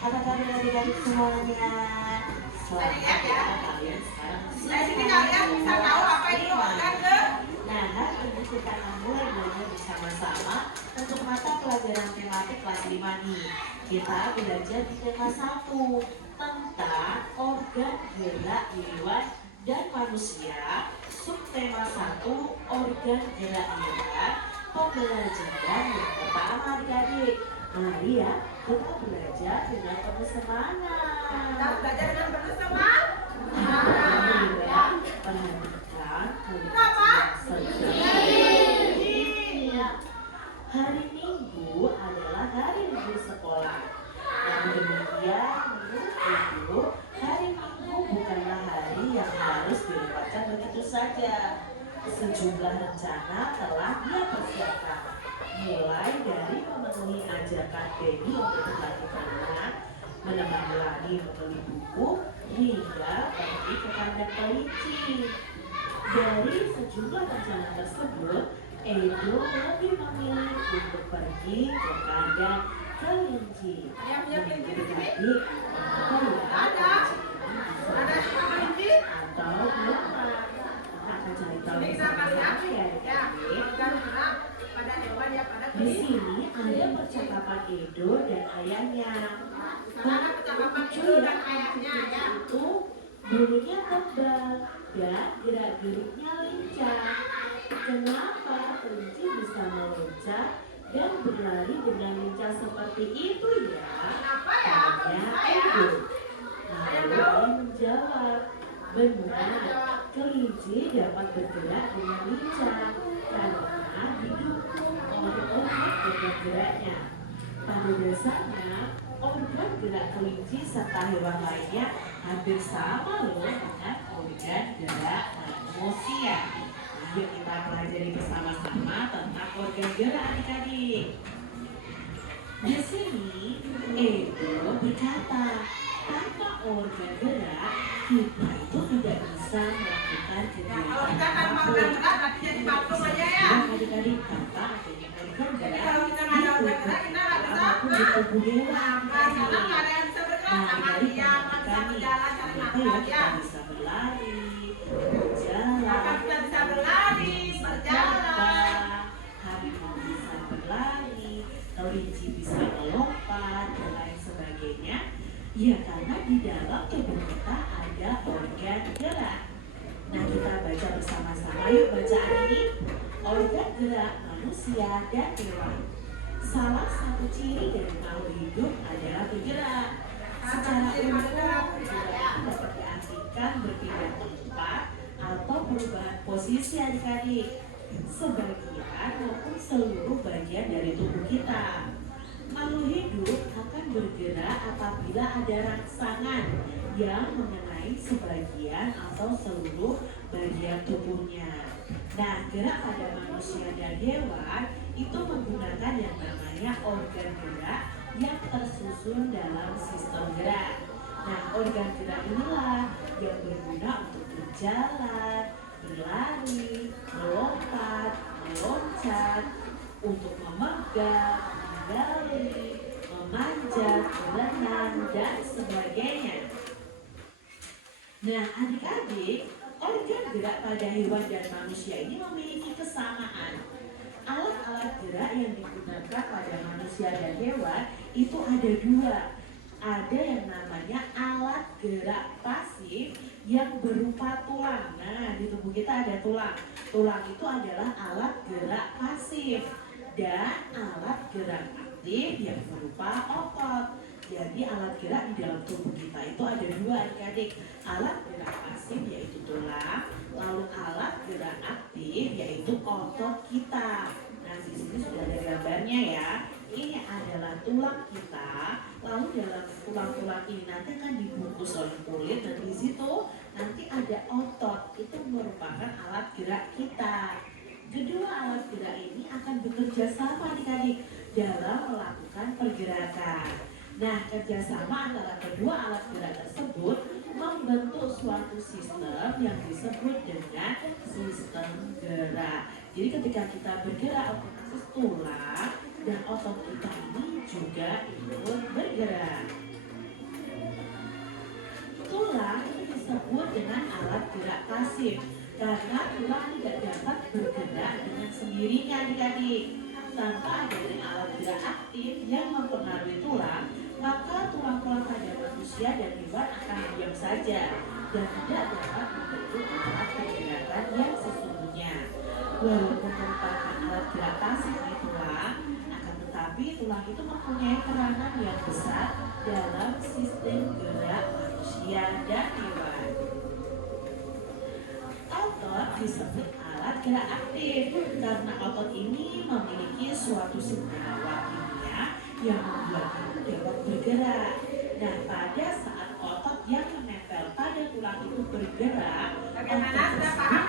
Apa kabar adik-adik semuanya? Selamat ya, kalian sekarang sudah bisa tahu apa itu organ ke? Nah, hari ini kita akan mulai belajar bersama-sama untuk mata pelajaran tematik kelas 5 nih. Kita belajar di tema 1 tentang organ gerak hewan dan manusia. Subtema 1 organ gerak hewan. Pembelajaran yang pertama adik-adik. Mari ya, kita belajar dengan penuh semangat. Kita belajar dengan penuh semangat. Perhatikan Kenapa? Hari Minggu adalah hari libur sekolah. Namun demikian, menurut Ibu, hari Minggu bukanlah hari yang harus dilewatkan begitu saja. Sejumlah rencana telah dia persiapkan, mulai dari memenuhi ajakan Denny untuk melakukan renang, menemani Lani membeli buku, hingga pergi ke kandang kelinci. Dari sejumlah rencana tersebut, Edo lebih memilih untuk pergi ke kandang kelinci. Menjadi adik, Ada kelinci? atau belum? Akan cari tahu bersama-sama ya adik-adik. Pada hewan ya pada Di sini ada percakapan Edo dan ayahnya. Ada percakapan Edo dan ayahnya ya. Itu bulunya tebal dan gerak-geriknya lincah. Kenapa kelinci bisa meloncat dan berlari dengan lincah seperti itu ya? Kenapa ya? Tanya Edo. Lalu ia menjawab, benar, kelinci dapat bergerak dengan lincah karena didukung oleh organ gerak-geraknya. Pada dasarnya, organ gerak kelinci serta hewan lainnya hampir sama loh dengan organ gerak manusia. Yuk kita pelajari bersama-sama tentang organ gerak adik-adik. Di sini Edo berkata, tanpa organ gerak kita itu tidak bisa melakukan Kalau kita kegiatan tanpa organ gerak berarti jadi patung aja ya. Adik-adik tanpa adanya organ Jadi gerak kalau kita nggak ada organ gerak kita nggak bisa apapun di tubuh hewan. karena nggak ada yang bisa bergerak sama dia, nggak bisa berjalan cari Kenapa makan ya ya. kita bisa berlari, berjalan, Maka kita bisa berlari, berjalan. harimau bisa berlari, kelinci bisa melompat, dan lain sebagainya. Ya karena di dalam tubuh kita ada organ gerak. Nah kita baca bersama-sama yuk bacaan ini. Organ gerak manusia dan hewan. Salah satu ciri dari makhluk hidup adalah bergerak. Secara umum bergerak dapat diartikan berpindah tempat atau perubahan posisi adik-adik. Sebagian maupun seluruh bagian dari tubuh kita. Makhluk hidup akan bergerak apabila ada rangsangan yang mengenai sebagian atau seluruh bagian tubuhnya. Nah, gerak pada manusia dan hewan itu menggunakan yang namanya organ gerak yang tersusun dalam sistem gerak. Nah, organ gerak inilah yang berguna untuk berjalan, berlari, melompat, meloncat, untuk memegang, menggali, memanjat, berenang, dan sebagainya. Nah, adik-adik, organ gerak pada hewan dan manusia ini memiliki kesamaan. Alat-alat gerak yang digunakan pada manusia dan hewan itu ada dua. Ada yang namanya alat gerak pasif yang berupa tulang. Nah, di tubuh kita ada tulang. Tulang itu adalah alat gerak pasif. Dan alat gerak aktif yang berupa otot. Jadi alat gerak di dalam tubuh kita itu ada dua adik-adik. Alat gerak pasif yaitu tulang, lalu alat gerak aktif yaitu otot kita. Nah di sini sudah ada gambarnya ya. Ini adalah tulang kita. Lalu dalam tulang-tulang ini nanti akan dibungkus oleh kulit dan di situ nanti ada otot. Itu merupakan alat gerak kita. Kedua alat gerak ini akan bekerja sama adik-adik dalam melakukan pergerakan. Nah, kerjasama antara kedua alat gerak tersebut membentuk suatu sistem yang disebut dengan sistem gerak. Jadi ketika kita bergerak, otomatis tulang dan otot kita ini juga ikut bergerak. pasif karena tulang tidak dapat bergerak dengan sendirinya adik-adik. Tanpa adanya alat gerak aktif yang mempengaruhi tulang, maka tulang-tulang pada manusia dan hewan akan diam saja dan tidak dapat membentuk alat pergerakan yang sesungguhnya. Walaupun merupakan alat gerak pasif di tulang, akan tetapi tulang itu mempunyai peranan yang besar dalam sistem gerak manusia dan hewan. Otot disebut alat gerak aktif karena otot ini memiliki suatu senyawa kimia yang membuatnya dapat bergerak. Nah, pada saat otot yang menempel pada tulang itu bergerak, Bagaimana? otot Sudah tersebut paham